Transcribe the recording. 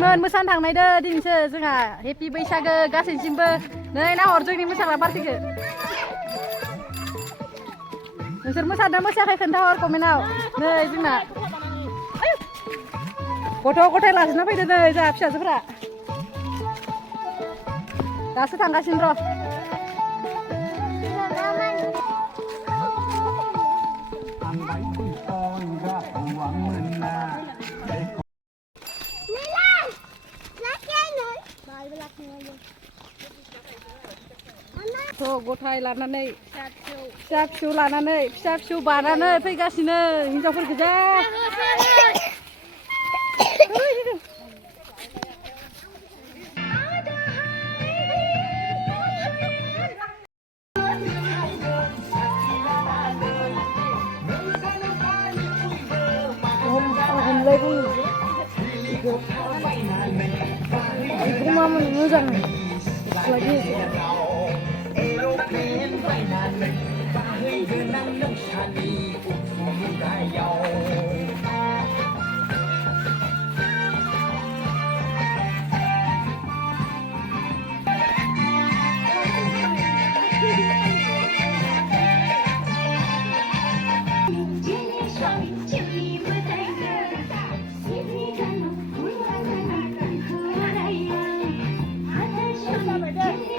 मोसानो थांनायदो दिनैसो जोंहा हेपि बैसागो गासैसिमबो नै नाहर जोंनि मोसाग्रा पार्टिखौ नोंसोर मोसादों मोसायाखै खोन्थाहर कमेन्टआव नै जोंना गथ' गथाय लाजोबना फैदो नै जोंहा फिसाजोफोरा दासो थांगासिनो र' गथाय लानानै फिसा फिसौ लानानै फिसा फिसौ बानानै फैगासिनो हिनजावफोर गोजा मोजां lagi